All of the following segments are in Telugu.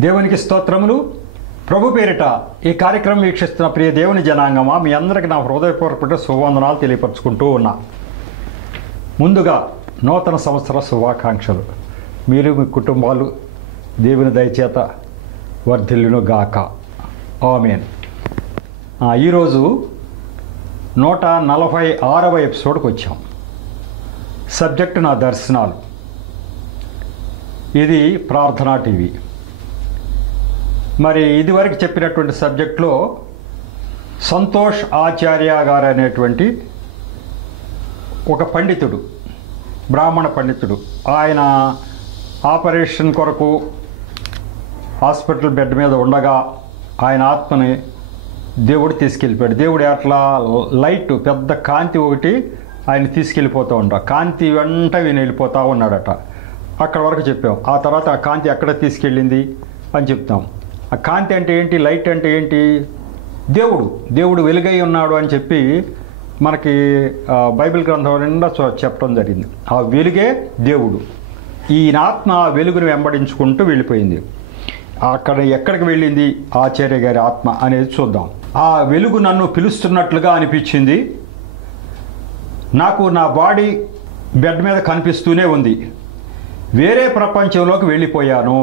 దేవునికి స్తోత్రములు. ప్రభు పేరిట ఈ కార్యక్రమం వీక్షిస్తున్న ప్రియ దేవుని జనాంగమా, మీ అందరికీ నా హృదయపూర్వక శుభవందనాలు తెలియపరుచుకుంటూ ఉన్నా. ముందుగా నూతన సంవత్సర శుభాకాంక్షలు. మీరు మీ కుటుంబాలు దేవుని దయచేత వర్ధిల్లును గాక. ఆమేన్. ఈరోజు 146వ ఎపిసోడ్కి వచ్చాం. సబ్జెక్టు నా దర్శనాలు. ఇది ప్రార్థనా టీవీ. మరి ఇదివరకు చెప్పినటువంటి సబ్జెక్టులో సంతోష్ ఆచార్య గారు అనేటువంటి ఒక పండితుడు, బ్రాహ్మణ పండితుడు, ఆయన ఆపరేషన్ కొరకు హాస్పిటల్ బెడ్ మీద ఉండగా ఆయన ఆత్మని దేవుడు తీసుకెళ్ళిపోయాడు. దేవుడు అట్లా లైట్ పెద్ద కాంతి ఒకటి ఆయన తీసుకెళ్ళిపోతూ ఉండ, కాంతి వెంట ఈయన వెళ్ళిపోతూ ఉన్నాడట. అక్కడ వరకు చెప్పాం. ఆ తర్వాత ఆ కాంతి ఎక్కడ తీసుకెళ్ళింది అని చెప్తాం. ఆ కాంతి అంటే ఏంటి, లైట్ అంటే ఏంటి? దేవుడు వెలుగై ఉన్నాడు అని చెప్పి మనకి బైబిల్ గ్రంథం నిండా చెప్పడం జరిగింది. ఆ వెలుగే దేవుడు. ఈయన ఆత్మ ఆ వెలుగును వెంబడించుకుంటూ వెళ్ళిపోయింది. అక్కడ ఎక్కడికి వెళ్ళింది ఆచార్య గారి ఆత్మ అనేది చూద్దాం. ఆ వెలుగు నన్ను పిలుస్తున్నట్లుగా అనిపించింది. నాకు నా బాడీ బెడ్ మీద కనిపిస్తూనే ఉంది. వేరే ప్రపంచంలోకి వెళ్ళిపోయాను.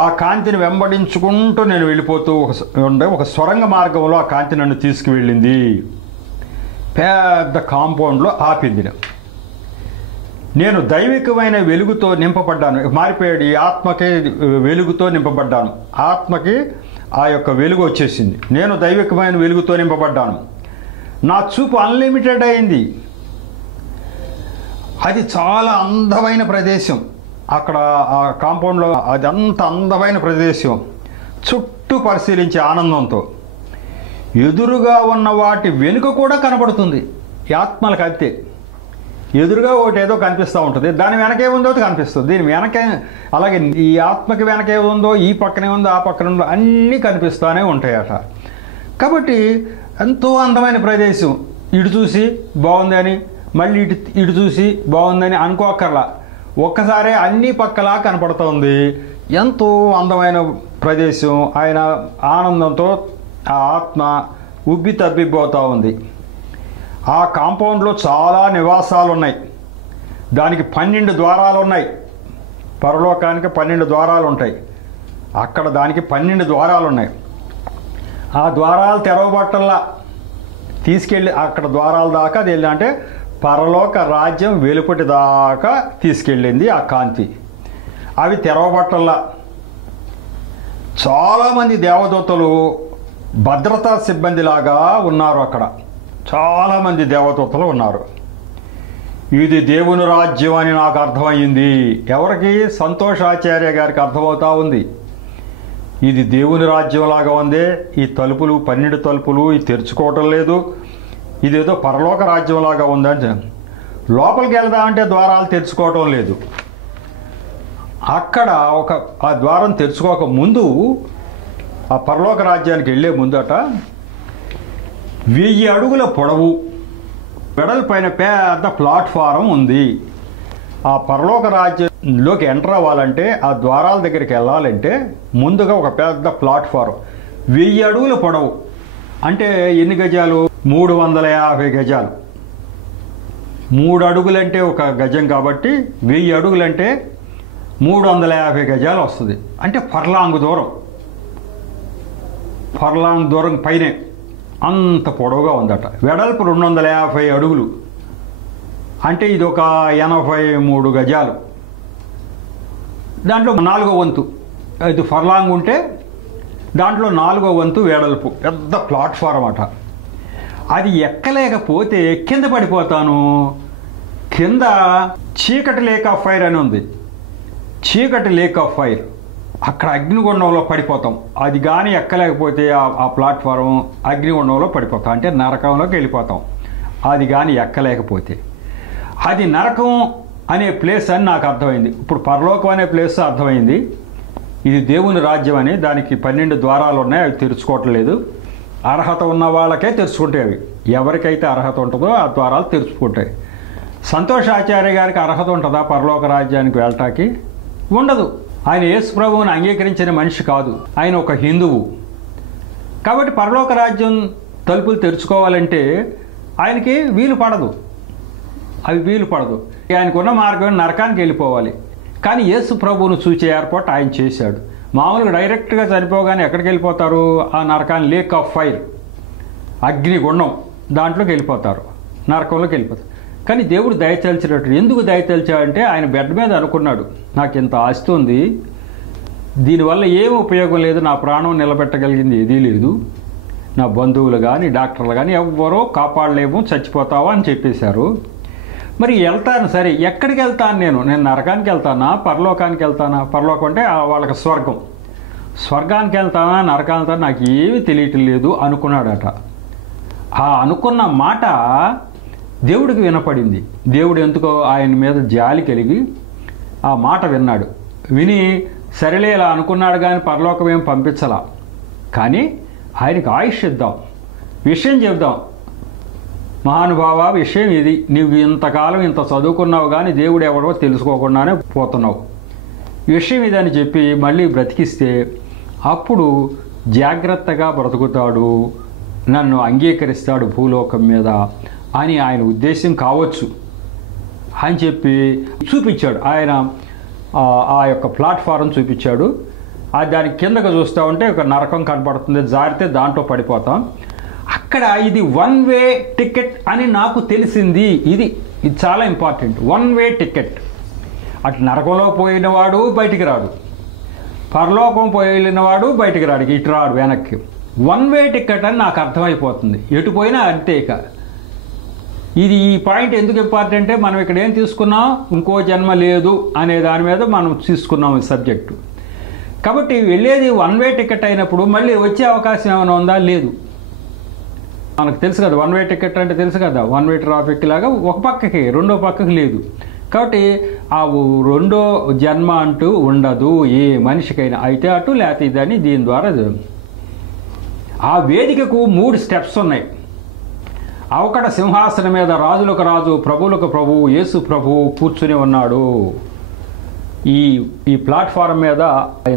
ఆ కాంతిని వెంబడించుకుంటూ నేను వెళ్ళిపోతూ ఒక సొరంగ మార్గంలో ఆ కాంతి నన్ను తీసుకువెళ్ళింది. పెద్ద కాంపౌండ్లో ఆపింది. నేను దైవికమైన వెలుగుతో నింపబడ్డాను. మారిపోయాడు. ఈ ఆత్మకి వెలుగుతో నింపబడ్డాను. ఆత్మకి ఆ యొక్క వెలుగు వచ్చేసింది. నేను దైవికమైన వెలుగుతో నింపబడ్డాను. నా చూపు అన్లిమిటెడ్ అయింది. అది చాలా అందమైన ప్రదేశం. అక్కడ ఆ కాంపౌండ్లో అదంత అందమైన ప్రదేశం. చుట్టూ పరిశీలించే ఆనందంతో ఎదురుగా ఉన్న వాటి వెనుక కూడా కనపడుతుంది. ఈ ఆత్మలకు అంతే. ఎదురుగా ఒకటి ఏదో కనిపిస్తూ ఉంటుంది, దాని వెనకే ఉందో కనిపిస్తుంది. దీని వెనకే అలాగే ఈ ఆత్మకి వెనకే ఉందో, ఈ పక్కనే ఉందో, ఆ పక్కన ఉందో, అన్నీ కనిపిస్తూనే ఉంటాయట. కాబట్టి ఎంతో అందమైన ప్రదేశం. ఇటు చూసి బాగుంది అని, మళ్ళీ ఇటు చూసి బాగుందని అనుకోకర్లా, ఒక్కసారే అన్ని పక్కలా కనపడుతోంది. ఎంతో అందమైన ప్రదేశం. ఆయన ఆనందంతో ఆ ఆత్మ ఉబ్బి తబ్బిపోతూ ఉంది. ఆ కాంపౌండ్లో చాలా నివాసాలు ఉన్నాయి. దానికి 12 ద్వారాలు ఉన్నాయి. పరలోకానికి 12 ద్వారాలు ఉంటాయి. అక్కడ దానికి 12 ద్వారాలు ఉన్నాయి. ఆ ద్వారాలు తెరవబట్టల్లా తీసుకెళ్ళి అక్కడ ద్వారాల దాకా అది వెళ్ళి, అంటే పరలోక రాజ్యం వెలుపటి దాకా తీసుకెళ్ళింది ఆ కాంతి. అవి తెరవబట్టల్లా చాలామంది దేవదూతలు భద్రతా సిబ్బందిలాగా ఉన్నారు. అక్కడ చాలామంది దేవదూతలు ఉన్నారు. ఇది దేవుని రాజ్యం అని నాకు అర్థమయ్యింది. ఎవరికి? సంతోషాచార్య గారికి అర్థమవుతా ఉంది. ఇది దేవుని రాజ్యంలాగా ఉంది. ఈ తలుపులు 12 తలుపులు ఇది తెరుచుకోవటం లేదు. ఇదేదో పరలోక రాజ్యంలాగా ఉందని. లోపలికి వెళ్దామంటే ద్వారాలు తెరుచుకోవటం లేదు. అక్కడ ఆ ద్వారం తెరుచుకోక ముందు, ఆ పరలోక రాజ్యానికి వెళ్ళే ముందట 1000 అడుగుల పొడవు వెడల్పైన పెద్ద ప్లాట్ఫారం ఉంది. ఆ పరలోక రాజ్యంలోకి ఎంటర్ అవ్వాలంటే, ఆ ద్వారాల దగ్గరికి వెళ్ళాలంటే ముందుగా ఒక పెద్ద ప్లాట్ఫారం 1000 అడుగుల పొడవు. అంటే ఎన్ని గజాలు? 350 గజాలు. 3 అడుగులంటే ఒక గజం కాబట్టి 1000 అడుగులంటే 350 గజాలు వస్తుంది. అంటే ఫర్లాంగ్ దూరం పైనే అంత పొడవుగా ఉందట. వెడల్పు 250 అడుగులు. అంటే ఇది ఒక 83 గజాలు. దాంట్లో 4వ వంతు ఇది ఫర్లాంగ్ ఉంటే దాంట్లో 4వ వంతు వెడల్పు. పెద్ద ప్లాట్ఫారం అట. అది ఎక్కలేకపోతే కింద పడిపోతాను. కింద చీకటి లేక్ ఆఫ్ ఫైర్ అని ఉంది. చీకటి లేక్ ఆఫ్ ఫైర్. అక్కడ అగ్నిగుండంలో పడిపోతాం. అది కానీ ఎక్కలేకపోతే ఆ ప్లాట్ఫారం అగ్నిగుండంలో పడిపోతాం. అంటే నరకంలోకి వెళ్ళిపోతాం. అది కానీ ఎక్కలేకపోతే. అది నరకం అనే ప్లేస్ అని నాకు అర్థమైంది. ఇప్పుడు పరలోకం అనే ప్లేస్ అర్థమైంది. ఇది దేవుని రాజ్యం అని. దానికి 12 ద్వారాలు ఉన్నాయి. అవి తెరుచుకోవటం లేదు. అర్హత ఉన్న వాళ్ళకే తెరుచుకుంటాయి. అవి ఎవరికైతే అర్హత ఉంటుందో ఆ ద్వారాలు తెరుచుకుంటాయి. సంతోషాచార్య గారికి అర్హత ఉంటుందా పరలోక రాజ్యానికి వెళ్ళటానికి? ఉండదు. ఆయన యేసు ప్రభువుని అంగీకరించిన మనిషి కాదు, ఆయన ఒక హిందువు. కాబట్టి పరలోక రాజ్యం తలుపులు తెరుచుకోవాలంటే ఆయనకి వీలు పడదు, అవి వీలు పడదు. ఆయనకున్న మార్గం నరకానికి వెళ్ళిపోవాలి. కానీ యేసు ప్రభువును చూసే ఏర్పాటు ఆయన చేశాడు. మామూలుగా డైరెక్ట్గా చనిపోగానే ఎక్కడికి వెళ్ళిపోతారు? ఆ నరకాన్ని, లేక్ ఆఫ్ ఫైర్, అగ్నిగుండం, దాంట్లోకి వెళ్ళిపోతారు, నరకంలోకి వెళ్ళిపోతారు. కానీ దేవుడు దయతలిచినట్టు. ఎందుకు దయతలిచాడంటే ఆయన బెడ్ మీద అనుకున్నాడు, నాకు ఇంత ఆస్తి ఉంది, దీనివల్ల ఏం ఉపయోగం లేదు, నా ప్రాణం నిలబెట్టగలిగింది ఏదీ లేదు, నా బంధువులు కానీ డాక్టర్లు కానీ ఎవ్వరో కాపాడలేము, చచ్చిపోతావా అని చెప్పేశారు. మరి వెళ్తాను, సరే ఎక్కడికి వెళ్తాను? నేను నరకానికి వెళ్తానా, పరలోకానికి వెళ్తానా? పరలోకం అంటే వాళ్ళకి స్వర్గం. స్వర్గానికి వెళ్తానా, నరకానికి వెళ్తానా, నాకు ఏమీ తెలియటం లేదు అనుకున్నాడట. ఆ అనుకున్న మాట దేవుడికి వినపడింది. దేవుడు ఎందుకో ఆయన మీద జాలి కలిగి ఆ మాట విన్నాడు. విని సరేలే ఇలా అనుకున్నాడు కానీ పరలోకం ఏం పంపించలా, కానీ ఆయనకు ఆయుష్ ఇద్దాం, విషయం చెప్దాం. మహానుభావ, విషయం ఇది, నువ్వు ఇంతకాలం ఇంత చదువుకున్నావు కానీ దేవుడు ఎవడో తెలుసుకోకుండానే పోతున్నావు, విషయం ఇదని చెప్పి మళ్ళీ బ్రతికిస్తే అప్పుడు జాగ్రత్తగా బ్రతుకుతాడు, నన్ను అంగీకరిస్తాడు భూలోకం మీద అని ఆయన ఉద్దేశం కావచ్చు అని చెప్పి చూపించాడు. ఆయన ఆ యొక్క ప్లాట్ఫారం చూపించాడు. దాని కిందకు చూస్తూ ఉంటే ఒక నరకం కనపడుతుంది, జారితే దాంట్లో పడిపోతాం. అక్కడ ఇది 1 వే టికెట్ అని నాకు తెలిసింది. ఇది చాలా ఇంపార్టెంట్. 1 వే టికెట్. అటు నరకంలో పోయినవాడు బయటికి రాడు, పరలోకం పోయినవాడు బయటికి రాడు, ఇటు రాడు వెనక్కి. 1 వే టికెట్ అని నాకు అర్థమైపోతుంది, ఎటు పోయినా అంతే. ఇక ఇది ఈ పాయింట్ ఎందుకు ఇంపార్టెంట్ అంటే మనం ఇక్కడ ఏం తీసుకున్నాం, ఇంకో జన్మ లేదు అనే దాని మీద మనం తీసుకున్నాం ఈ సబ్జెక్టు. కాబట్టి వెళ్ళేది 1 వే టికెట్ అయినప్పుడు మళ్ళీ వచ్చే అవకాశం ఏమైనా ఉందా? లేదు. మనకు తెలుసు కదా 1 వే టికెట్ అంటే, తెలుసు కదా 1 వే ట్రాఫిక్ లాగా ఒక పక్కకి, రెండో పక్కకి లేదు. కాబట్టి ఆ రెండో జన్మ అంటూ ఉండదు ఏ మనిషికైనా, అయితే అటు లేకపోతే ఇదని. దీని ద్వారా ఆ వేదికకు 3 స్టెప్స్ ఉన్నాయి. అవకడ సింహాసనం మీద రాజులకు రాజు, ప్రభువులకు ప్రభువు, యేసు ప్రభువు కూర్చుని ఉన్నాడు. ఈ ప్లాట్ఫారం మీద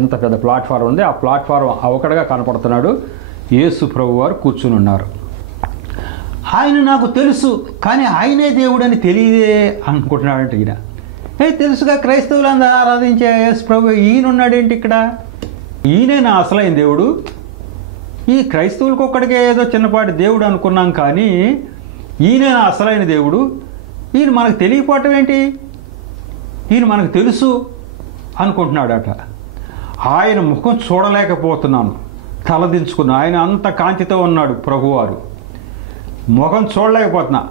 ఎంత పెద్ద ప్లాట్ఫారం ఉంది, ఆ ప్లాట్ఫారం అవకడగా కనపడుతున్నాడు, యేసు ప్రభు వారు కూర్చుని ఉన్నారు. ఆయన నాకు తెలుసు కానీ ఆయనే దేవుడని తెలియదే అనుకుంటున్నాడంటే ఈయన. తెలుసుగా క్రైస్తవులందరూ ఆరాధించే యేసు ప్రభు, ఈయనున్నాడేంటి ఇక్కడ? ఈయనే నా అసలైన దేవుడు. ఈ క్రైస్తవులకు ఒక్కడికే ఏదో చిన్నపాటి దేవుడు అనుకున్నాం కానీ ఈయన నా అసలైన దేవుడు. ఈయన మనకు తెలియపోవటం ఏంటి? ఈయన మనకు తెలుసు అనుకుంటున్నాడట. ఆయన ముఖం చూడలేకపోతున్నాను, తలదించుకున్నా. ఆయన అంత కాంతితో ఉన్నాడు ప్రభువారు, ముఖం చూడలేకపోతున్నా.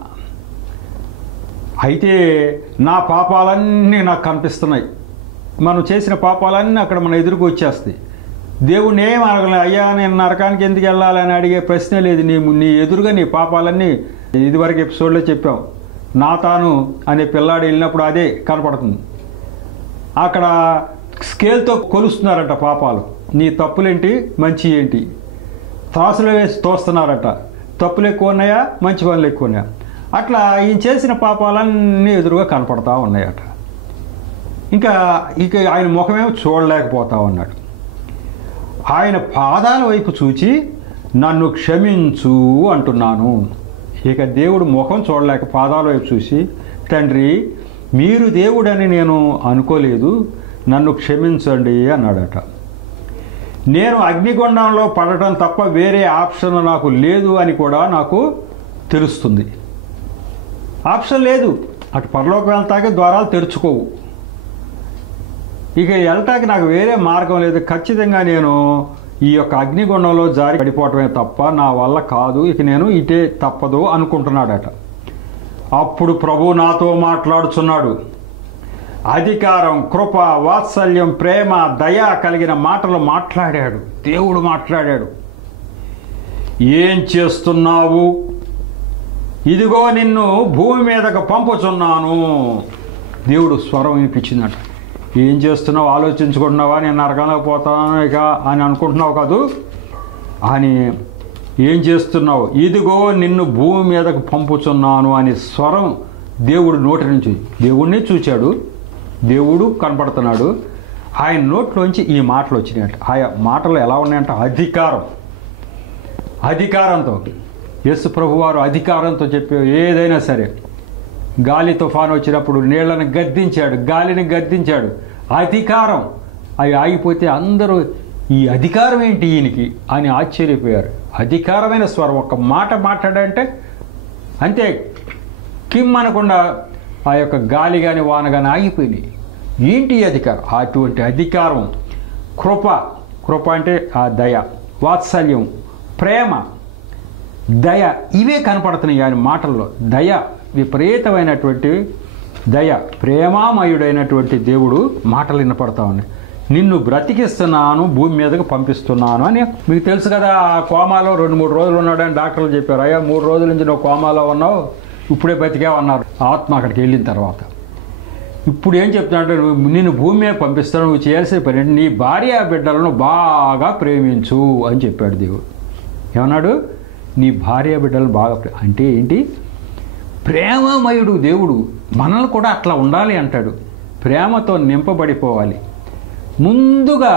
అయితే నా పాపాలన్నీ నాకు కనిపిస్తున్నాయి, మనం చేసిన పాపాలన్నీ అక్కడ మన ఎదురుకు వచ్చేస్తాయి. దేవుణ్ణి ఏం అడగలే, అయ్యా నేను నరకానికి ఎందుకు వెళ్ళాలని అడిగే ప్రశ్నే లేదు. నీ ఎదురుగా నీ పాపాలన్నీ, ఇదివరకు ఎపిసోడ్లో చెప్పాం, నాతాను అనే పిల్లాడు వెళ్ళినప్పుడు అదే కనపడుతుంది. అక్కడ స్కేల్తో కొలుస్తున్నారట పాపాలు, నీ తప్పులేంటి మంచి ఏంటి, త్రాసులో వేసి తోస్తున్నారట. తప్పులు ఎక్కువ ఉన్నాయా, మంచి పనులు ఎక్కువ ఉన్నాయా? అట్లా ఈయన చేసిన పాపాలన్నీ ఎదురుగా కనపడతా ఉన్నాయట. ఇంకా ఆయన ముఖమేమో చూడలేకపోతా ఉన్నాడు. ఆయన పాదాల వైపు చూచి నన్ను క్షమించు అంటున్నాను. ఇక దేవుడు ముఖం చూడలేక పాదాల వైపు చూసి, తండ్రి మీరు దేవుడని నేను అనుకోలేదు, నన్ను క్షమించండి అన్నాడట. నేను అగ్నిగుండంలో పడటం తప్ప వేరే ఆప్షన్ నాకు లేదు అని కూడా నాకు తెలుస్తుంది. ఆప్షన్ లేదు, అటు పరలోకి వెళ్తాకే ద్వారాలు తెరుచుకోవు. ఇక వెళ్ళటానికి నాకు వేరే మార్గం లేదు, ఖచ్చితంగా నేను ఈ యొక్క అగ్నిగుండంలో జారి పడిపోవటమే తప్ప నా వల్ల కాదు, ఇక నేను ఇటే తప్పదు అనుకుంటున్నాడట. అప్పుడు ప్రభు నాతో మాట్లాడుచున్నాడు. అధికారం, కృప, వాత్సల్యం, ప్రేమ, దయ కలిగిన మాటలు మాట్లాడాడు. దేవుడు మాట్లాడాడు. ఏం చేస్తున్నావు? ఇదిగో నిన్ను భూమి మీదకు పంపుచున్నాను. దేవుడు స్వరం వినిపించిందట. ఏం చేస్తున్నావు? ఆలోచించుకుంటున్నావా? నేను నరకంలో పోతాను ఇక అని అనుకుంటున్నావు కాదు అని. ఏం చేస్తున్నావు? ఇదిగో నిన్ను భూమి మీదకు పంపుచున్నాను అని స్వరం దేవుడు నోటి నుంచి. దేవుడిని చూచాడు, దేవుడు కనపడుతున్నాడు. ఆయన నోట్లోంచి ఈ మాటలు వచ్చినాయంట. ఆ మాటలు ఎలా ఉన్నాయంటే అధికారంతో యేసు ప్రభువారు అధికారంతో చెప్పే ఏదైనా సరే. గాలి తుఫాను వచ్చినప్పుడు నీళ్లను గద్దించాడు, గాలిని గద్దించాడు. అధికారం. అవి ఆగిపోతే అందరూ ఈ అధికారం ఏంటి ఈయనకి అని ఆశ్చర్యపోయారు. అధికారమైన స్వరం ఒక మాట మాట్లాడంటే అంతే, కిమ్ అనకుండా ఆ యొక్క గాలి కానీ వాన కానీ ఆగిపోయినాయి. ఏంటి అధికారం? అటువంటి అధికారం. కృప అంటే ఆ దయ, వాత్సల్యం, ప్రేమ, దయ, ఇవే కనపడుతున్నాయి ఆయన మాటల్లో. దయ, విపరీతమైనటువంటి దయ, ప్రేమామయుడైనటువంటి దేవుడు మాటలు వినపడతా ఉన్నాయి. నిన్ను బ్రతికిస్తున్నాను, భూమి మీదకు పంపిస్తున్నాను అని. మీకు తెలుసు కదా, ఆ కోమాలో 2-3 రోజులు ఉన్నాడని డాక్టర్లు చెప్పారు. అయ్యా 3 రోజుల నుంచి నువ్వు కోమాలో ఉన్నావు, ఇప్పుడే బతికావన్నారు ఆత్మ అక్కడికి వెళ్ళిన తర్వాత. ఇప్పుడు ఏం చెప్తున్నాడంటే, నిన్ను భూమి మీద పంపిస్తాను, నువ్వు చేయాల్సిన పని నీ భార్య బిడ్డలను బాగా ప్రేమించు అని చెప్పాడు దేవుడు. ఏమన్నాడు? నీ భార్య బిడ్డలను బాగా అంటే ఏంటి? ప్రేమమయుడు దేవుడు. మనల్ని కూడా అట్లా ఉండాలి అంటాడు. ప్రేమతో నింపబడిపోవాలి. ముందుగా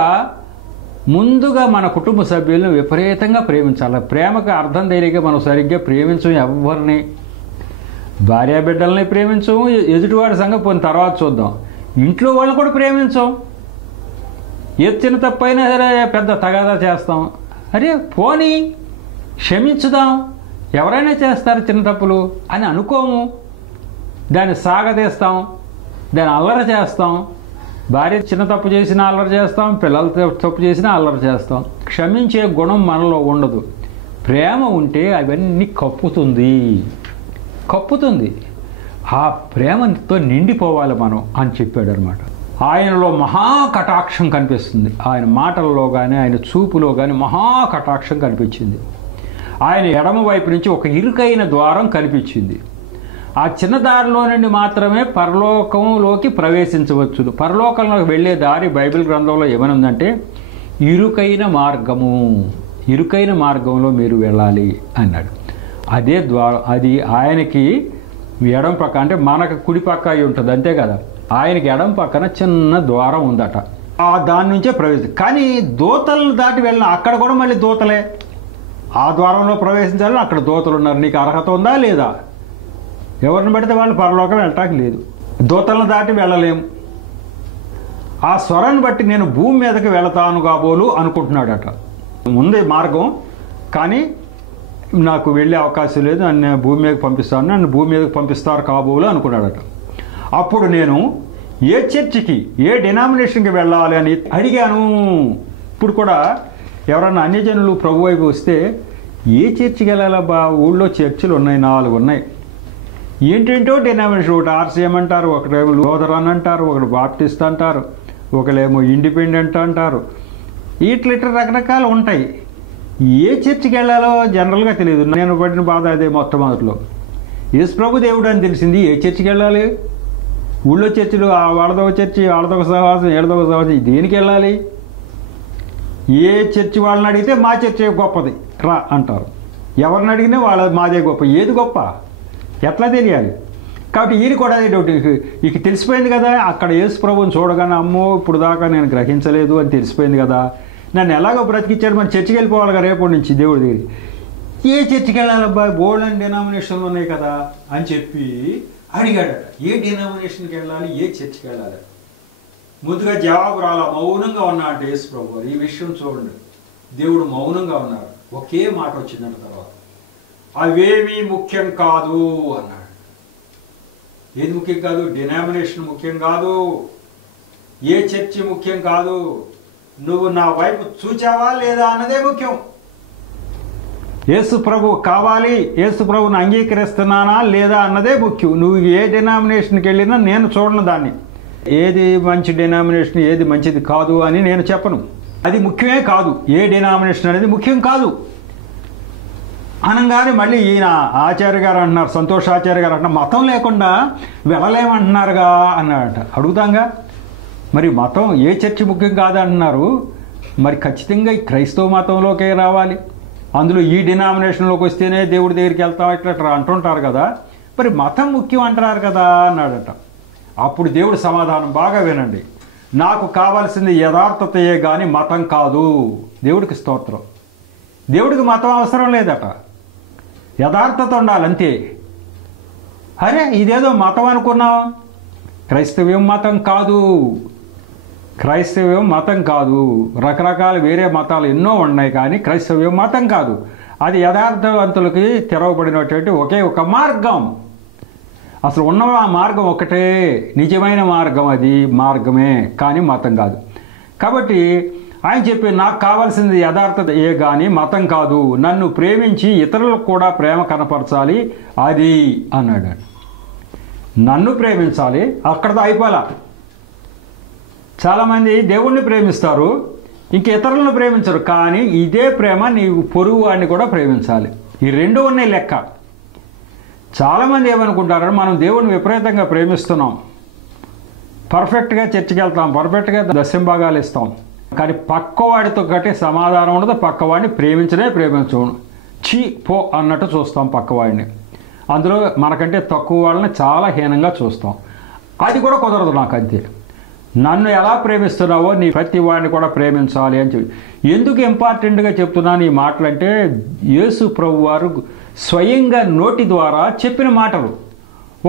మన కుటుంబ సభ్యులను విపరీతంగా ప్రేమించాలి. ప్రేమకు అర్థం తెలియక మనం సరిగ్గా ప్రేమించం ఎవరిని. భార్య బిడ్డల్ని ప్రేమించం, ఎదుటివాడి సంగతి పోయిన తర్వాత చూద్దాం. ఇంట్లో వాళ్ళని కూడా ప్రేమించం. ఏ చిన్న తప్పైనా సరే పెద్ద తగాదా చేస్తాం. అరే పోనీ క్షమించుదాం, ఎవరైనా చేస్తారు చిన్న తప్పులు అని అనుకోము. దాన్ని సాగదీస్తాం, దాన్ని అల్లరి చేస్తాం. భార్య చిన్న తప్పు చేసినా అల్లరి చేస్తాం, పిల్లలు తప్పు చేసినా అల్లరి చేస్తాం. క్షమించే గుణం మనలో ఉండదు. ప్రేమ ఉంటే అవన్నీ కప్పుతుంది. ఆ ప్రేమతో నిండిపోవాలి మనం అని చెప్పాడు అనమాట. ఆయనలో మహాకటాక్షం కనిపిస్తుంది. ఆయన మాటల్లో కానీ ఆయన చూపులో కానీ మహాకటాక్షం కనిపించింది. ఆయన ఎడమ వైపు నుంచి ఒక ఇరుకైన ద్వారం కనిపించింది. ఆ చిన్న దారిలో నుండి మాత్రమే పరలోకంలోకి ప్రవేశించవచ్చు. పరలోకంలోకి వెళ్ళే దారి బైబిల్ గ్రంథంలో ఏమనుందంటే ఇరుకైన మార్గంలో మీరు వెళ్ళాలి అన్నాడు. అదే ద్వారం. అది ఆయనకి ఎడం పక్క, అంటే మనకు కుడి పక్క అయి ఉంటుంది అంతే కదా. ఆయనకి ఎడం పక్కన చిన్న ద్వారం ఉందట. దాని నుంచే ప్రవేశం. కానీ దూతలను దాటి వెళ్ళిన అక్కడ కూడా మళ్ళీ దూతలే. ఆ ద్వారంలో ప్రవేశించాలని అక్కడ దూతలు ఉన్నారు. నీకు అర్హత ఉందా లేదా? ఎవరిని పడితే వాళ్ళు పరలోకం వెళ్ళటానికి లేదు. దూతలను దాటి వెళ్ళలేము. ఆ స్వరాన్ని బట్టి నేను భూమి మీదకి వెళతాను కాబోలు అనుకుంటున్నాడట. ముందే మార్గం, కానీ నాకు వెళ్ళే అవకాశం లేదు, నన్ను భూమి మీదకి పంపిస్తాను, నన్ను భూమి మీదకి పంపిస్తారు కాబోలు అనుకున్నాడట. అప్పుడు నేను ఏ చర్చికి, ఏ డినామినేషన్కి వెళ్ళాలి అని అడిగాను. ఇప్పుడు కూడా ఎవరన్నా అన్యజనులు ప్రభు వైపు వస్తే ఏ చర్చికి వెళ్ళాలబ్బా? ఊళ్ళో చర్చిలు ఉన్నాయి, 4 ఉన్నాయి. ఏంటంటో డినామినేషన్. ఒకటి ఆర్సీఎం అంటారు, ఒకటేమో లూథరన్ అంటారు, ఒకటి బాప్టిస్ట్ అంటారు, ఒకలేమో ఇండిపెండెంట్ అంటారు. ఇట్లా రకరకాలు ఉంటాయి. ఏ చర్చికి వెళ్ళాలో జనరల్గా తెలియదు. నేను పడిన బాధ అదే మొట్టమొదటిలో. యేసు ప్రభు దేవుడు అని తెలిసింది. ఏ చర్చికి వెళ్ళాలి? ఊళ్ళో చర్చిలు, వాళ్ళదొక చర్చి, వాళ్ళదొక సహవాసం, ఏడదొక సహవాసం, దేనికి వెళ్ళాలి? ఏ చర్చి వాళ్ళని అడిగితే మా చర్చి గొప్పది రా అంటారు. ఎవరిని అడిగినా మాదే గొప్ప. ఏది గొప్ప? ఎట్లా తెలియాలి? కాబట్టి ఈయన కూడా అదే డౌట్. ఇక తెలిసిపోయింది కదా, అక్కడ యేసు ప్రభువుని చూడగానే అమ్మో ఇప్పుడు దాకా నేను గ్రహించలేదు అని తెలిసిపోయింది కదా, నన్ను ఎలాగో బ్రతికిచ్చాడు, మరి చర్చికి వెళ్ళిపోవాలి కదా రేపటి నుంచి దేవుడి దగ్గర. ఏ చర్చికి వెళ్ళాలబ్బా? బోల్డ్ అండ్ డినామినేషన్లు ఉన్నాయి కదా అని చెప్పి అడిగాడట. ఏ డినామినేషన్కి వెళ్ళాలి, ఏ చర్చికి వెళ్ళాలి? ముందుగా జవాబు రాలా, మౌనంగా ఉన్నాడు యేసు ప్రభు. ఈ విషయం చూడండి, దేవుడు మౌనంగా ఉన్నారు. ఒకే మాట వచ్చిందంట తర్వాత, అవేమీ ముఖ్యం కాదు అన్నాడు. ఏది ముఖ్యం కాదు? డినామినేషన్ ముఖ్యం కాదు, ఏ చర్చి ముఖ్యం కాదు, నువ్వు నా వైపు చూచావా లేదా అన్నదే ముఖ్యం. యేసు ప్రభు కావాలి, యేసు ప్రభుని అంగీకరిస్తున్నానా లేదా అన్నదే ముఖ్యం. నువ్వు ఏ డినామినేషన్కి వెళ్ళినా నేను చూడను దాన్ని. ఏది మంచి డినామినేషన్, ఏది మంచిది కాదు అని నేను చెప్పను. అది ముఖ్యమే కాదు. ఏ డినామినేషన్ అనేది ముఖ్యం కాదు అనగానే మళ్ళీ ఈయన ఆచార్య గారు అంటున్నారు, సంతోష్ ఆచార్య గారు అంటున్నారు, మతం లేకుండా వెళ్ళలేమంటున్నారుగా అన్నాడట. అడుగుతాంగా, మరి మతం ఏ చర్చి ముఖ్యం కాదంటున్నారు, మరి ఖచ్చితంగా ఈ క్రైస్తవ మతంలోకే రావాలి, అందులో ఈ డినామినేషన్లోకి వస్తేనే దేవుడి దగ్గరికి వెళ్తాం ఇట్లా అంటుంటారు కదా, మరి మతం ముఖ్యం అంటున్నారు కదా అన్నాడట. అప్పుడు దేవుడు సమాధానం బాగా వినండి. నాకు కావాల్సింది యథార్థతయే కానీ మతం కాదు. దేవుడికి స్తోత్రం. దేవుడికి మతం అవసరం లేదట, యథార్థత ఉండాలంతే. అరే ఇదేదో మతం అనుకున్నావా? క్రైస్తవ్యం మతం కాదు, క్రైస్తవ్యం మతం కాదు. రకరకాల వేరే మతాలు ఎన్నో ఉన్నాయి, కానీ క్రైస్తవ్యం మతం కాదు. అది యథార్థవంతులకి తెరవబడినటువంటి ఒకే ఒక మార్గం. అసలు ఉన్న ఆ మార్గం ఒకటే నిజమైన మార్గం, అది మార్గమే కానీ మతం కాదు. కాబట్టి ఆయన చెప్పి నాకు కావాల్సింది యథార్థత ఏ కానీ మతం కాదు, నన్ను ప్రేమించి ఇతరులకు కూడా ప్రేమ కనపరచాలి అది అన్నాడు. నన్ను ప్రేమించాలి, అక్కడతో అయిపోలా. చాలామంది దేవుణ్ణి ప్రేమిస్తారు, ఇంక ఇతరులను ప్రేమించరు. కానీ ఇదే ప్రేమ నీవు పొరుగు వాడిని కూడా ప్రేమించాలి. ఈ రెండు ఉన్నాయి లెక్క. చాలామంది ఏమనుకుంటారంటే మనం దేవుడిని విపరీతంగా ప్రేమిస్తున్నాం, పర్ఫెక్ట్గా చర్చికి వెళ్తాం, పర్ఫెక్ట్గా దశంభాగాలు ఇస్తాం, కానీ పక్కవాడితో గట్టి సమాధానం ఉండదు. పక్కవాడిని ప్రేమించము, చీ పో అన్నట్టు చూస్తాం పక్కవాడిని. అందులో మనకంటే తక్కువ వాళ్ళని చాలా హీనంగా చూస్తాం. అది కూడా కుదరదు నాకు. అంతే, నన్ను ఎలా ప్రేమిస్తున్నావో నీ ప్రతి వాడిని కూడా ప్రేమించాలి అని చెప్పి. ఎందుకు ఇంపార్టెంట్గా చెప్తున్నాను ఈ మాటలు అంటే, యేసు ప్రభు వారు స్వయంగా నోటి ద్వారా చెప్పిన మాటలు,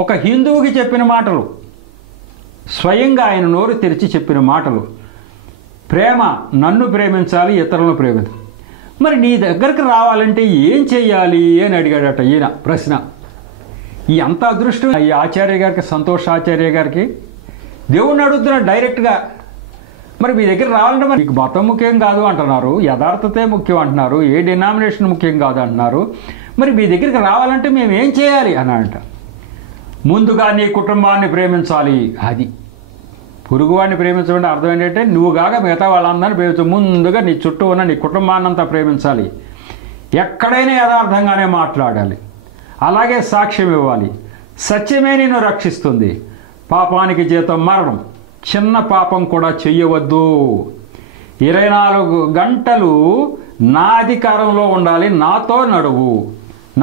ఒక హిందువుకి చెప్పిన మాటలు, స్వయంగా ఆయన నోరు తెరిచి చెప్పిన మాటలు. ప్రేమ, నన్ను ప్రేమించాలి, ఇతరులను ప్రేమించాలి. మరి నీ దగ్గరికి రావాలంటే ఏం చెయ్యాలి అని అడిగాడట ఈయన ప్రశ్న. ఈ అంత అదృష్టం ఈ ఆచార్య గారికి, సంతోష్ ఆచార్య గారికి. దేవుణ్ణి అడుగుతున్నాడు డైరెక్ట్గా. మరి మీ దగ్గర రావాలంటే మరి మీకు మతం ముఖ్యం కాదు అంటున్నారు, యథార్థతే ముఖ్యం అంటున్నారు, ఏ డినామినేషన్ ముఖ్యం కాదు అంటున్నారు. మరి మీ దగ్గరికి రావాలంటే మేము ఏం చేయాలి అని అంట. ముందుగా నీ కుటుంబాన్ని ప్రేమించాలి. అది పొరుగువాడిని ప్రేమించమంటే అర్థం ఏంటంటే నువ్వు కాక మిగతా వాళ్ళందరినీ ప్రేమించు. ముందుగా నీ చుట్టూ ఉన్న నీ కుటుంబాన్నంతా ప్రేమించాలి. ఎక్కడైనా యథార్థంగానే మాట్లాడాలి, అలాగే సాక్ష్యం ఇవ్వాలి. సత్యమే నిన్ను రక్షిస్తుంది. పాపానికి జీతం మరణం, చిన్న పాపం కూడా చెయ్యవద్దు. 24 గంటలు నా అధికారంలో ఉండాలి, నాతో నడువు.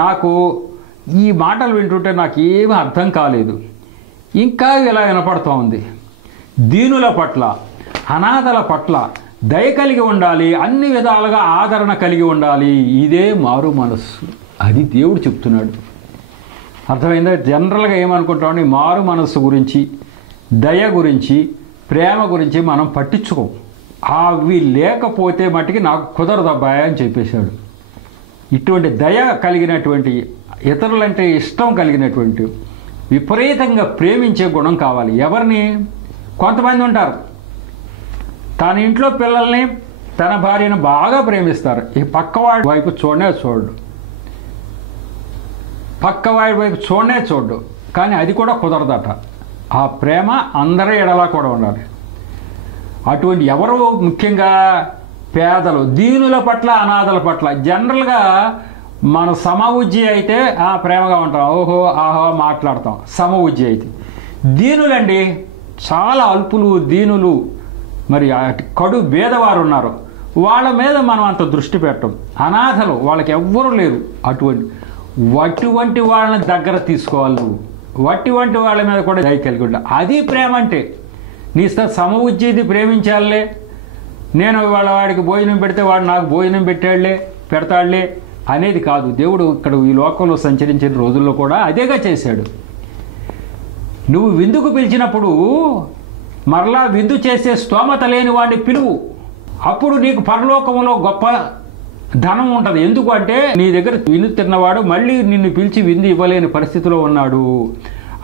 నాకు ఈ మాటలు వింటుంటే నాకు ఏమీ అర్థం కాలేదు. ఇంకా ఇలా వినపడుతూ ఉంది. దీనుల పట్ల, అనాథల పట్ల దయ కలిగి ఉండాలి, అన్ని విధాలుగా ఆదరణ కలిగి ఉండాలి. ఇదే మారు మనస్సు. అది దేవుడు చెప్తున్నాడు. అర్థమైందా? జనరల్గా ఏమనుకుంటామని మారు మనస్సు గురించి, దయ గురించి, ప్రేమ గురించి మనం పట్టించుకోం. అవి లేకపోతే మట్టికి నాకు కుదరదబ్బాయి అని చెప్పేశాడు. ఇటువంటి దయ కలిగినటువంటి, ఇతరులంటే ఇష్టం కలిగినటువంటి, విపరీతంగా ప్రేమించే గుణం కావాలి. ఎవరిని? కొంతమంది ఉంటారు తన ఇంట్లో పిల్లల్ని, తన భార్యను బాగా ప్రేమిస్తారు. ఈ పక్కవాడి వైపు చూడు, పక్కవాడి వైపు చూడు. కానీ అది కూడా కుదరదట. ఆ ప్రేమ అందరి ఎడలా కూడా ఉండాలి. అటువంటి ఎవరు? ముఖ్యంగా పేదలు, దీనుల పట్ల, అనాథల పట్ల. జనరల్గా మన సమఉజ్జి అయితే ప్రేమగా ఉంటాం, ఓహో ఆహో మాట్లాడతాం. సమఉజ్జి అయితే దీనులండి, చాలా అల్పులు, దీనులు, మరి కడు బేదవారు ఉన్నారు, వాళ్ళ మీద మనం అంత దృష్టి పెట్టం. అనాథలు, వాళ్ళకి ఎవ్వరూ లేరు. అటువంటి వాళ్ళని దగ్గర తీసుకోవాలి నువ్వు. వట్టి వాళ్ళ మీద కూడా దయ కలిగి ఉండాలి. అది ప్రేమ అంటే. నీ సమఉజ్జీది ప్రేమించాలే, నేను వాళ్ళ వాడికి భోజనం పెడితే వాడు నాకు భోజనం పెడతాడులే అనేది కాదు. దేవుడు ఇక్కడ ఈ లోకంలో సంచరించిన రోజుల్లో కూడా అదేగా చేశాడు. నువ్వు విందుకు పిలిచినప్పుడు మరలా విందు చేసే స్తోమత లేని వాడిని పిలువు. అప్పుడు నీకు పరలోకంలో గొప్ప ధనం ఉంటుంది. ఎందుకు అంటే నీ దగ్గర విందు తిన్నవాడు మళ్ళీ నిన్ను పిలిచి విందు ఇవ్వలేని పరిస్థితిలో ఉన్నాడు.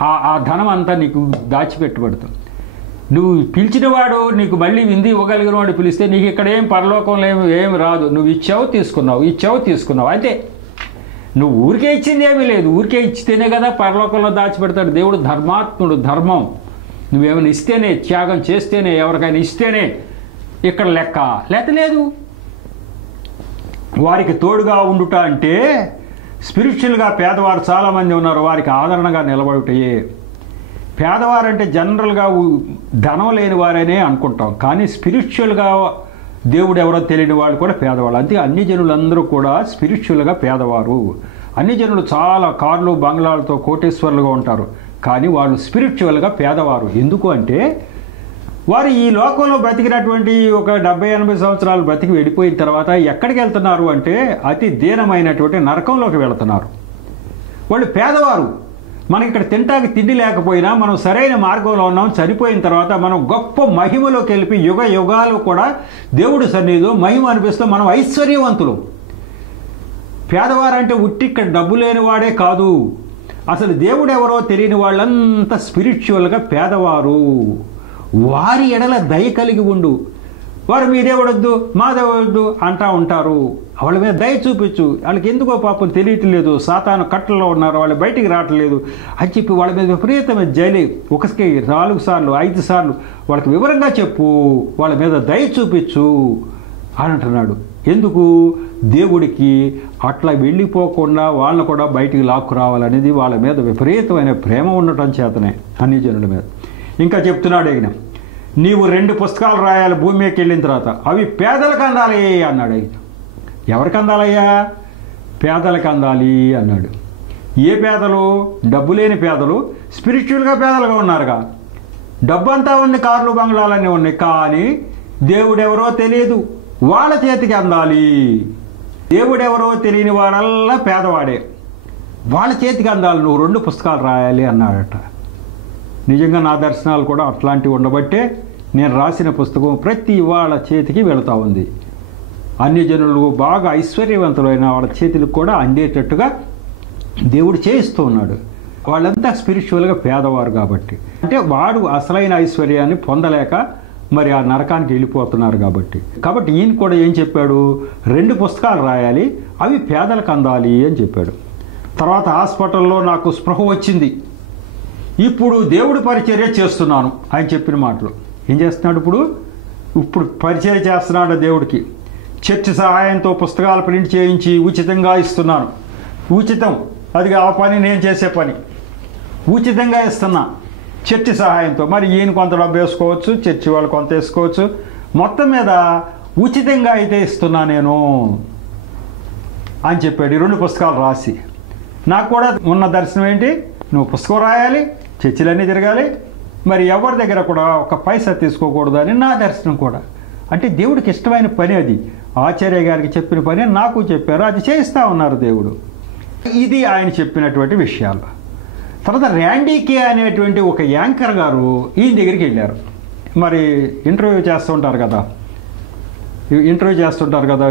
ఆ ధనం అంతా నీకు దాచిపెట్టబడుతుంది. నువ్వు పిలిచినవాడు నీకు మళ్ళీ విందు ఇవ్వగలిగిన వాడు పిలిస్తే నీకు ఇక్కడ ఏం పరలోకంలో ఏం రాదు. నువ్వు ఇచ్చావు తీసుకున్నావు అంతే. నువ్వు ఊరికే ఇచ్చింది ఏమీ లేదు. ఊరికే ఇచ్చితేనే కదా పరలోకంలో దాచిపెడతాడు దేవుడు. ధర్మాత్ముడు, ధర్మం. నువ్వేమైనా ఇస్తేనే, త్యాగం చేస్తేనే, ఎవరికైనా ఇస్తేనే ఇక్కడ లెక్క. లేదు. వారికి తోడుగా ఉండుట అంటే స్పిరిచువల్గా పేదవారు చాలామంది ఉన్నారు, వారికి ఆదరణగా నిలబడుటయే. పేదవారంటే జనరల్గా ధనం లేని వారనే అనుకుంటాం, కానీ స్పిరిచువల్గా దేవుడు ఎవరో తెలియని వాళ్ళు కూడా పేదవాళ్ళు. అంతే. అన్ని జనులందరూ కూడా స్పిరిచువల్గా పేదవారు. అన్ని జనులు చాలా కార్లు, బంగ్లాలతో కోటేశ్వర్లుగా ఉంటారు, కానీ వాళ్ళు స్పిరిచువల్గా పేదవారు. ఎందుకు అంటే వారు ఈ లోకంలో బ్రతికినటువంటి ఒక 70-80 సంవత్సరాలు బ్రతికి వెళ్ళిపోయిన తర్వాత ఎక్కడికి వెళ్తున్నారు అంటే అతి దీనమైనటువంటి నరకంలోకి వెళుతున్నారు. వాళ్ళు పేదవారు. మనకి ఇక్కడ తింటానికి తిండి లేకపోయినా మనం సరైన మార్గంలో ఉన్నాం. చనిపోయిన తర్వాత మనం గొప్ప మహిమలోకి వెళ్ళి యుగ యుగాలు కూడా దేవుడి సన్నిధిలో మహిమ అనిపిస్తూ మనం ఐశ్వర్యవంతులు. పేదవారంటే ఉట్టి ఇక్కడ డబ్బు లేని వాడే కాదు, అసలు దేవుడు ఎవరో తెలియని వాళ్ళంతా స్పిరిచువల్గా పేదవారు. వారి ఎడల దయ కలిగి ఉండు. వారు మీ దేవుడు వద్దు, మా దేవుడు వద్దు అంటూ ఉంటారు. వాళ్ళ మీద దయ చూపించు. వాళ్ళకి ఎందుకో పాపం తెలియట్లేదు, సాతాను కట్టల్లో ఉన్నారు, వాళ్ళు బయటికి రావట్లేదు అని చెప్పి వాళ్ళ మీద విపరీతమైన జైలు. ఒకరికి 4 సార్లు 5 సార్లు వాళ్ళకి వివరంగా చెప్పు, వాళ్ళ మీద దయ చూపించు అని అంటున్నాడు. ఎందుకు? దేవుడికి అట్లా వెళ్ళిపోకుండా వాళ్ళని కూడా బయటికి లాక్కు రావాలనేది వాళ్ళ మీద విపరీతమైన ప్రేమ ఉండటం చేతనే అన్ని జనుల మీద. ఇంకా చెప్తున్నాడు ఆయన, నీవు 2 పుస్తకాలు రాయాలి భూమి మీదకి వెళ్ళిన తర్వాత, అవి పేదలకు అందాలి అన్నాడు ఆయన. ఎవరికి అందాలయ్యా? పేదలకు అందాలి అన్నాడు. ఏ పేదలు? డబ్బు లేని పేదలు, స్పిరిచువల్గా పేదలుగా ఉన్నారుగా. డబ్బు అంతా ఉంది, కార్లు బంగ్లాలన్నీ ఉన్నాయి, కానీ దేవుడెవరో తెలియదు, వాళ్ళ చేతికి అందాలి. దేవుడెవరో తెలియని వాడల్లా పేదవాడే, వాళ్ళ చేతికి అందాలి. నువ్వు 2 పుస్తకాలు రాయాలి అన్నాడట. నిజంగా నా దర్శనాలు కూడా అట్లాంటివి ఉండబట్టే నేను రాసిన పుస్తకం ప్రతి వాళ్ళ చేతికి వెళుతూ ఉంది. అన్ని జనులు బాగా ఐశ్వర్యవంతులైన వాళ్ళ చేతులకు కూడా అందేటట్టుగా దేవుడు చేయిస్తూ ఉన్నాడు. వాళ్ళంతా స్పిరిచువల్గా పేదవారు కాబట్టి, అంటే వాడు అసలైన ఐశ్వర్యాన్ని పొందలేక మరి ఆ నరకానికి వెళ్ళిపోతున్నారు కాబట్టి ఈయన కూడా ఏం చెప్పాడు? 2 పుస్తకాలు రాయాలి, అవి పేదలకు అందాలి అని చెప్పాడు. తర్వాత హాస్పిటల్లో నాకు స్పృహ వచ్చింది, ఇప్పుడు దేవుడి పరిచర్య చేస్తున్నాను ఆయన చెప్పిన మాటలు. ఏం చేస్తున్నాడు? ఇప్పుడు పరిచర్య చేస్తున్నాడు దేవుడికి. చర్చ్ సహాయంతో పుస్తకాలు ప్రింట్ చేయించి ఉచితంగా ఇస్తున్నాను. ఉచితం, అది ఆ పని నేను చేసే పని, ఉచితంగా ఇస్తున్నా చర్చ్ సహాయంతో. మరి ఈయన కొంత డబ్బు వేసుకోవచ్చు, చర్చి వాళ్ళు కొంత వేసుకోవచ్చు, మొత్తం మీద ఉచితంగా అయితే ఇస్తున్నా నేను అని చెప్పాడు. 2 పుస్తకాలు రాసి. నాకు కూడా ఉన్న దర్శనం ఏంటి? నువ్వు పుస్తకం రాయాలి, చర్చిలన్నీ తిరగాలి, మరి ఎవరి దగ్గర కూడా ఒక పైసా తీసుకోకూడదు అని నా దర్శనం కూడా. అంటే దేవుడికి ఇష్టమైన పని అది. ఆచార్య గారికి చెప్పిన పని నాకు చెప్పారు, అది చేయిస్తూ ఉన్నారు దేవుడు. ఇది ఆయన చెప్పినటువంటి విషయాలు. తర్వాత ర్యాండీ కే అనేటువంటి ఒక యాంకర్ గారు ఈయన దగ్గరికి వెళ్ళారు. మరి ఇంటర్వ్యూ చేస్తుంటారు కదా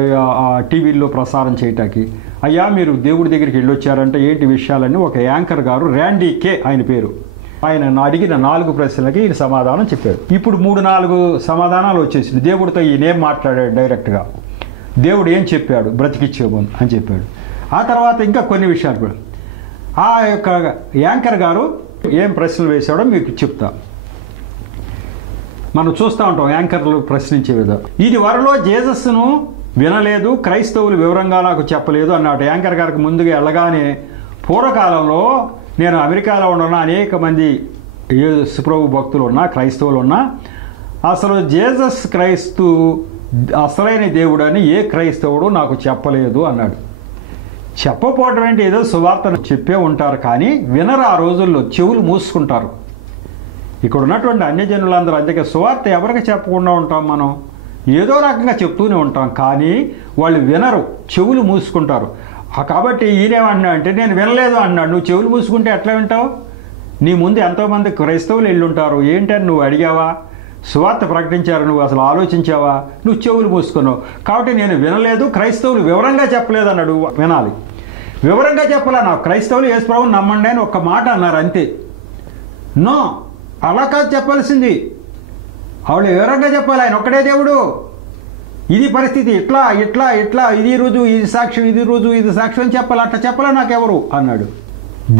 టీవీల్లో ప్రసారం చేయటానికి. అయ్యా మీరు దేవుడి దగ్గరికి వెళ్ళొచ్చారంటే ఏంటి విషయాలని ఒక యాంకర్ గారు, ర్యాండీ కే ఆయన పేరు, ఆయన అడిగిన 4 ప్రశ్నలకి ఈయన సమాధానం చెప్పాడు. ఇప్పుడు 3-4 సమాధానాలు వచ్చేసింది. దేవుడితో ఈయన ఏం మాట్లాడాడు డైరెక్ట్గా, దేవుడు ఏం చెప్పాడు, బ్రతికిచ్చేమని అని చెప్పాడు. ఆ తర్వాత ఇంకా కొన్ని విషయాలు కూడా ఆ యొక్క యాంకర్ గారు ఏం ప్రశ్నలు వేశాడో మీకు చెప్తా. మనం చూస్తూ ఉంటాం యాంకర్లు ప్రశ్నించే విధం. ఇది వరలో జీసస్ను వినలేదు, క్రైస్తవులు వివరంగా నాకు చెప్పలేదు అన్నాడు. యాంకర్ గారికి ముందుగా వెళ్ళగానే, పూర్వకాలంలో నేను అమెరికాలో ఉన్న అనేక మంది యేసు ప్రభు భక్తులు ఉన్నా, క్రైస్తవులు ఉన్నా, అసలు జీసస్ క్రైస్తు అసలైన దేవుడు అని ఏ క్రైస్తవుడు నాకు చెప్పలేదు అన్నాడు. చెప్పపోవడం అంటే ఏదో సువార్తను చెప్పే ఉంటారు, కానీ వినరు. ఆ రోజుల్లో చెవులు మూసుకుంటారు. ఇక్కడ ఉన్నటువంటి అన్యజనులందరూ. అందుకే సువార్త ఎవరికి చెప్పకుండా ఉంటాం మనం, ఏదో రకంగా చెప్తూనే ఉంటాం, కానీ వాళ్ళు వినరు, చెవులు మూసుకుంటారు. కాబట్టి ఈయనేమన్నా అంటే నేను వినలేదు అన్నాడు. నువ్వు చెవులు మూసుకుంటే ఎట్లా వింటావు? నీ ముందు ఎంతోమంది క్రైస్తవులు వెళ్ళుంటారు, ఏంటని నువ్వు అడిగావా? సువార్త ప్రకటించారు, నువ్వు అసలు ఆలోచించావా? నువ్వు చెవులు మూసుకున్నావు. కాబట్టి నేను వినలేదు, క్రైస్తవులు వివరంగా చెప్పలేదు అన్నాడు. వినాలి, వివరంగా చెప్పాలా? నాకు క్రైస్తవులు యేసు ప్రభువుని నమ్మండి అని ఒక్క మాట అన్నారు అంతే. నో, అలా కాదు చెప్పాల్సింది. ఆవిడ వివరంగా చెప్పాలి, ఆయన ఒక్కడే దేవుడు, ఇది పరిస్థితి, ఇట్లా ఇట్లా ఇట్లా, ఇది రుజువు, ఇది సాక్ష్యం, ఇది రుజువు, ఇది సాక్ష్యం అని చెప్పాలి. అట్లా చెప్పాలా నాకెవరు అన్నాడు.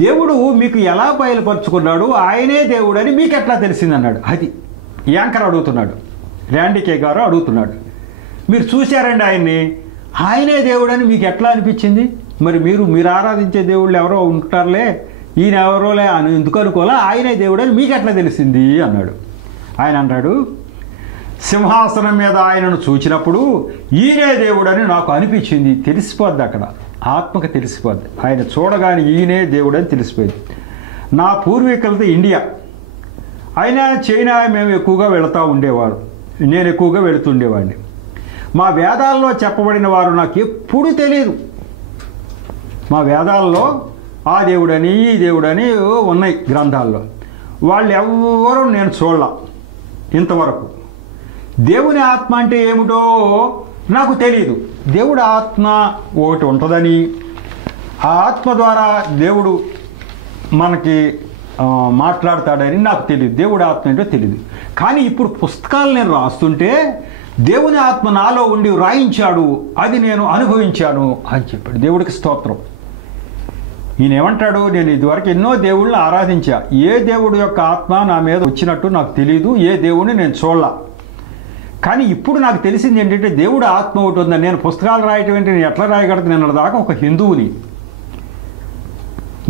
దేవుడు మీకు ఎలా బయలుపరుచుకున్నాడు, ఆయనే దేవుడు అని మీకు ఎట్లా తెలిసిందన్నాడు. అది యాంకర్ అడుగుతున్నాడు, ర్యాండీ కే గారు అడుగుతున్నాడు. మీరు చూశారండి ఆయన్ని, ఆయనే దేవుడు అని మీకు ఎట్లా అనిపించింది? మరి మీరు ఆరాధించే దేవుళ్ళు ఎవరో ఉంటారులే, ఈయన ఎవరోలే అని ఎందుకు అనుకోవాలా, ఆయనే దేవుడు అని మీకు ఎట్లా తెలిసింది అన్నాడు. ఆయన అన్నాడు, సింహాసనం మీద ఆయనను చూచినప్పుడు ఈయనే దేవుడు అని నాకు అనిపించింది. తెలిసిపోద్ది, అక్కడ ఆత్మకు తెలిసిపోద్ది. ఆయన చూడగానే ఈయనే దేవుడు అని తెలిసిపోయింది. నా పూర్వీకులతో ఇండియా, అయినా చైనా మేము ఎక్కువగా వెళుతూ ఉండేవారు, నేను ఎక్కువగా వెళుతుండేవాడిని. మా వేదాల్లో చెప్పబడిన వారు నాకు ఎప్పుడు తెలియదు. మా వేదాల్లో ఆ దేవుడని ఈ దేవుడని ఉన్నాయి గ్రంథాల్లో. వాళ్ళు ఎవ్వరూ నేను చూడలా ఇంతవరకు. దేవుని ఆత్మ అంటే ఏమిటో నాకు తెలియదు. దేవుడు ఆత్మ ఒకటి ఉంటుందని, ఆ ఆత్మ ద్వారా దేవుడు మనకి మాట్లాడతాడని నాకు తెలియదు. దేవుడి ఆత్మ ఏంటో తెలియదు. కానీ ఇప్పుడు పుస్తకాలు నేను రాస్తుంటే దేవుని ఆత్మ నాలో ఉండి రాయించాడు, అది నేను అనుభవించాను అని చెప్పాడు. దేవుడికి స్తోత్రం. ఈయన ఏమంటాడు, నేను ఇదివరకు ఎన్నో దేవుళ్ళని ఆరాధించా, ఏ దేవుడు యొక్క ఆత్మ నా మీద వచ్చినట్టు నాకు తెలియదు, ఏ దేవుడిని నేను చూడలా. కానీ ఇప్పుడు నాకు తెలిసింది ఏంటంటే దేవుడు ఆత్మ ఒకటి ఉందని. నేను పుస్తకాలు రాయటం ఏంటి, నేను ఎట్లా రాయగలదు? నేను దాకా ఒక హిందువుని,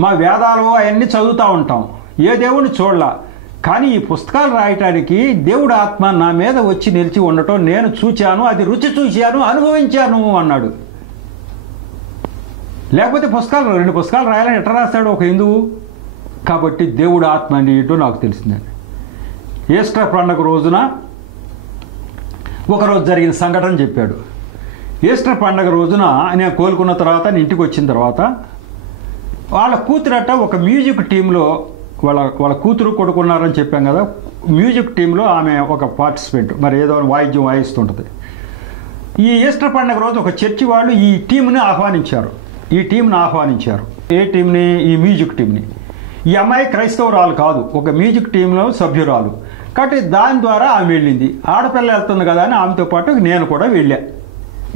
మా వేదాలు అవన్నీ చదువుతూ ఉంటాం, ఏ దేవుడిని చూడలా. కానీ ఈ పుస్తకాలు రాయటానికి దేవుడు ఆత్మ నా మీద వచ్చి నిలిచి ఉండటం నేను చూచాను, అది రుచి చూశాను, అనుభవించాను అన్నాడు. లేకపోతే పుస్తకాలు 2 పుస్తకాలు రాయాలని ఎట్లా రాస్తాడు ఒక హిందువు? కాబట్టి దేవుడు ఆత్మ అంటే ఏంటో నాకు తెలిసిందండి. ఈస్టర్ పండుగ రోజున ఒకరోజు జరిగిన సంఘటన చెప్పాడు. ఈస్టర్ పండుగ రోజున నేను కోలుకున్న తర్వాత, నేను ఇంటికి వచ్చిన తర్వాత, వాళ్ళ కూతురట ఒక మ్యూజిక్ టీంలో, వాళ్ళ కూతురు కొడుకున్నారని చెప్పాం కదా, మ్యూజిక్ టీంలో ఆమె ఒక పార్టిసిపెంట్, మరి ఏదో వాయిద్యం వాయిస్తుంటుంది. ఈ ఈస్టర్ పండుగ రోజు ఒక చర్చి వాళ్ళు ఈ టీంని ఆహ్వానించారు. ఏ టీంని? ఈ మ్యూజిక్ టీంని. ఈ అమ్మాయి క్రైస్తవురాలు కాదు, ఒక మ్యూజిక్ టీంలో సభ్యురాలు. కాబట్టి దాని ద్వారా ఆమె వెళ్ళింది. ఆడపిల్ల వెళ్తుంది కదా అని ఆమెతో పాటు నేను కూడా వెళ్ళా.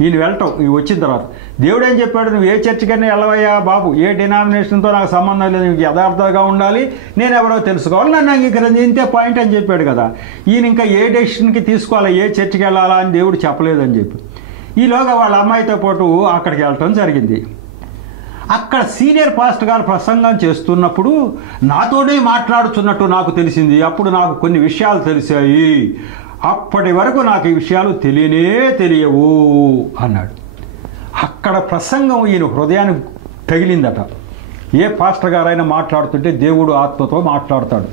ఈయన వెళ్ళటం వచ్చిన తర్వాత దేవుడు ఏం చెప్పాడు, నువ్వు ఏ చర్చికైనా వెళ్ళవయ్యా బాబు, ఏ డినామినేషన్తో నాకు సంబంధం లేదు, నీకు యథార్థంగా ఉండాలి, నేను ఎవరో తెలుసుకోవాలి, నన్ను అంగీకరించి ఇంతే పాయింట్ అని చెప్పాడు కదా. ఈయన ఇంకా ఏ డెసిషన్కి తీసుకోవాలా, ఏ చర్చికి వెళ్ళాలా అని దేవుడు చెప్పలేదని చెప్పి ఈలోగా వాళ్ళ అమ్మాయితో పాటు అక్కడికి వెళ్ళటం జరిగింది. అక్కడ సీనియర్ పాస్టర్ గారు ప్రసంగం చేస్తున్నప్పుడు నాతోనే మాట్లాడుతున్నట్టు నాకు తెలిసింది. అప్పుడు నాకు కొన్ని విషయాలు తెలిసాయి, అప్పటి వరకు నాకు ఈ విషయాలు తెలియవు అన్నాడు. అక్కడ ప్రసంగం ఈయన హృదయానికి తగిలిందట. ఏ పాస్టర్ గారైనా మాట్లాడుతుంటే దేవుడు ఆత్మతో మాట్లాడతాడు.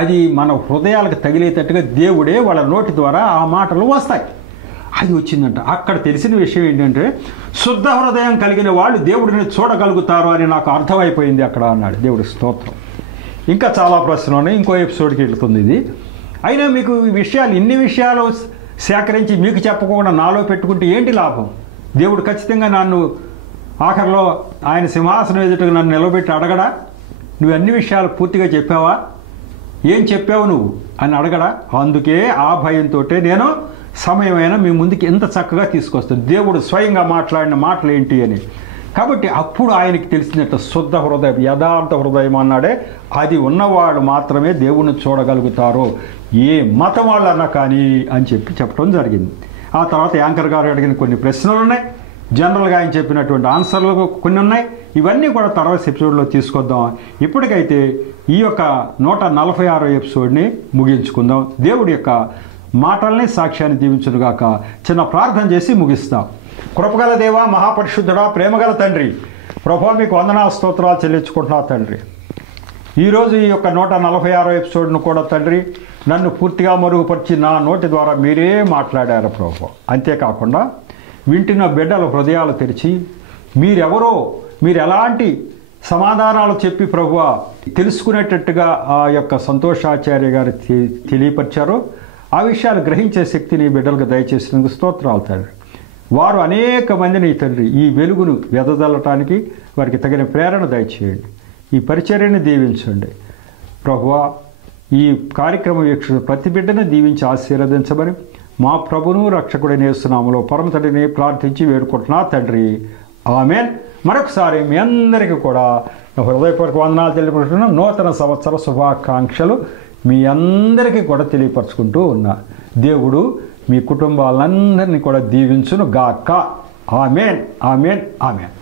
అది మన హృదయాలకు తగిలేటట్టుగా దేవుడే వాళ్ళ నోటి ద్వారా ఆ మాటలు వస్తాయి. అది వచ్చిందంట. అక్కడ తెలిసిన విషయం ఏంటంటే శుద్ధ హృదయం కలిగిన వాళ్ళు దేవుడిని చూడగలుగుతారు అని నాకు అర్థమైపోయింది అక్కడ అన్నాడు. దేవుడి స్తోత్రం. ఇంకా చాలా ప్రశ్నలు ఉన్నాయి, ఇంకో ఎపిసోడ్కి వెళ్తుంది ఇది. అయినా మీకు ఈ విషయాలు, ఇన్ని విషయాలు సేకరించి మీకు చెప్పకుండా నాలో పెట్టుకుంటే ఏంటి లాభం? దేవుడు ఖచ్చితంగా నన్ను ఆఖరిలో ఆయన సింహాసనం ఎదుటగా నన్ను నిలబెట్టి అడగడా, నువ్వు అన్ని విషయాలు పూర్తిగా చెప్పావా, ఏం చెప్పావు నువ్వు అని అడగడా? అందుకే ఆ భయంతో నేను సమయమైనా మీ ముందుకి ఎంత చక్కగా తీసుకొస్తాను, దేవుడు స్వయంగా మాట్లాడిన మాటలు ఏంటి అని. కాబట్టి అప్పుడు ఆయనకి తెలిసినట్టు శుద్ధ హృదయం, యథార్థ హృదయం అన్నాడే, అది ఉన్నవాళ్ళు మాత్రమే దేవుణ్ణి చూడగలుగుతారు, ఏ మతం వాళ్ళన్నా కానీ అని చెప్పడం జరిగింది. ఆ తర్వాత యాంకర్ గారు అడిగిన కొన్ని ప్రశ్నలు ఉన్నాయి, జనరల్గా ఆయన చెప్పినటువంటి ఆన్సర్లు కొన్ని ఉన్నాయి. ఇవన్నీ కూడా తర్వాత ఎపిసోడ్లో తీసుకొద్దాం. ఇప్పటికైతే ఈ యొక్క 146వ ఎపిసోడ్ని ముగించుకుందాం. దేవుడి యొక్క మాటల్ని, సాక్ష్యాన్ని దీవించునుగాక. చిన్న ప్రార్థన చేసి ముగిస్తాం. కృపగల దేవ, మహాపరిశుద్ధుడా, ప్రేమగల తండ్రి, ప్రభువా మీకు వందనా స్తోత్రాలు చెల్లించుకుంటున్నా తండ్రి. ఈరోజు ఈ యొక్క 146వ ఎపిసోడ్ను కూడా తండ్రి నన్ను పూర్తిగా మరుగుపరిచి నా నోటి ద్వారా మీరే మాట్లాడారు ప్రభు. అంతేకాకుండా వింటున్న బిడ్డల హృదయాలు తెరిచి మీరెవరో, మీరు ఎలాంటి సమాధానాలు చెప్పి ప్రభువా తెలుసుకునేటట్టుగా ఆ యొక్క సంతోషాచార్య గారు తెలియపరిచారో ఆ విషయాలు గ్రహించే శక్తిని బిడ్డలకు దయచేసినందుకు స్తోత్రాలు తండ్రి. వారు అనేక మందిని తండ్రి ఈ వెలుగును వెదజల్లటానికి వారికి తగిన ప్రేరణ దయచేయండి. ఈ పరిచర్యని దీవించండి ప్రభువా. ఈ కార్యక్రమం వీక్షణ ప్రతి బిడ్డను దీవించి ఆశీర్వదించమని మా ప్రభును రక్షకుడైన యేసు నామములో పరమ తండ్రిని ప్రార్థించి వేడుకుంటున్నా తండ్రి. ఆమేన్. మరొకసారి మీ అందరికీ కూడా హృదయపూర్వక వందనాలు తెలియపరుచుకున్న నూతన సంవత్సర శుభాకాంక్షలు మీ అందరికీ కూడా తెలియపరచుకుంటూ ఉన్నా. దేవుడు మీ కుటుంబాలందరినీ కూడా దీవించును గాక. ఆమేన్, ఆమేన్, ఆమేన్.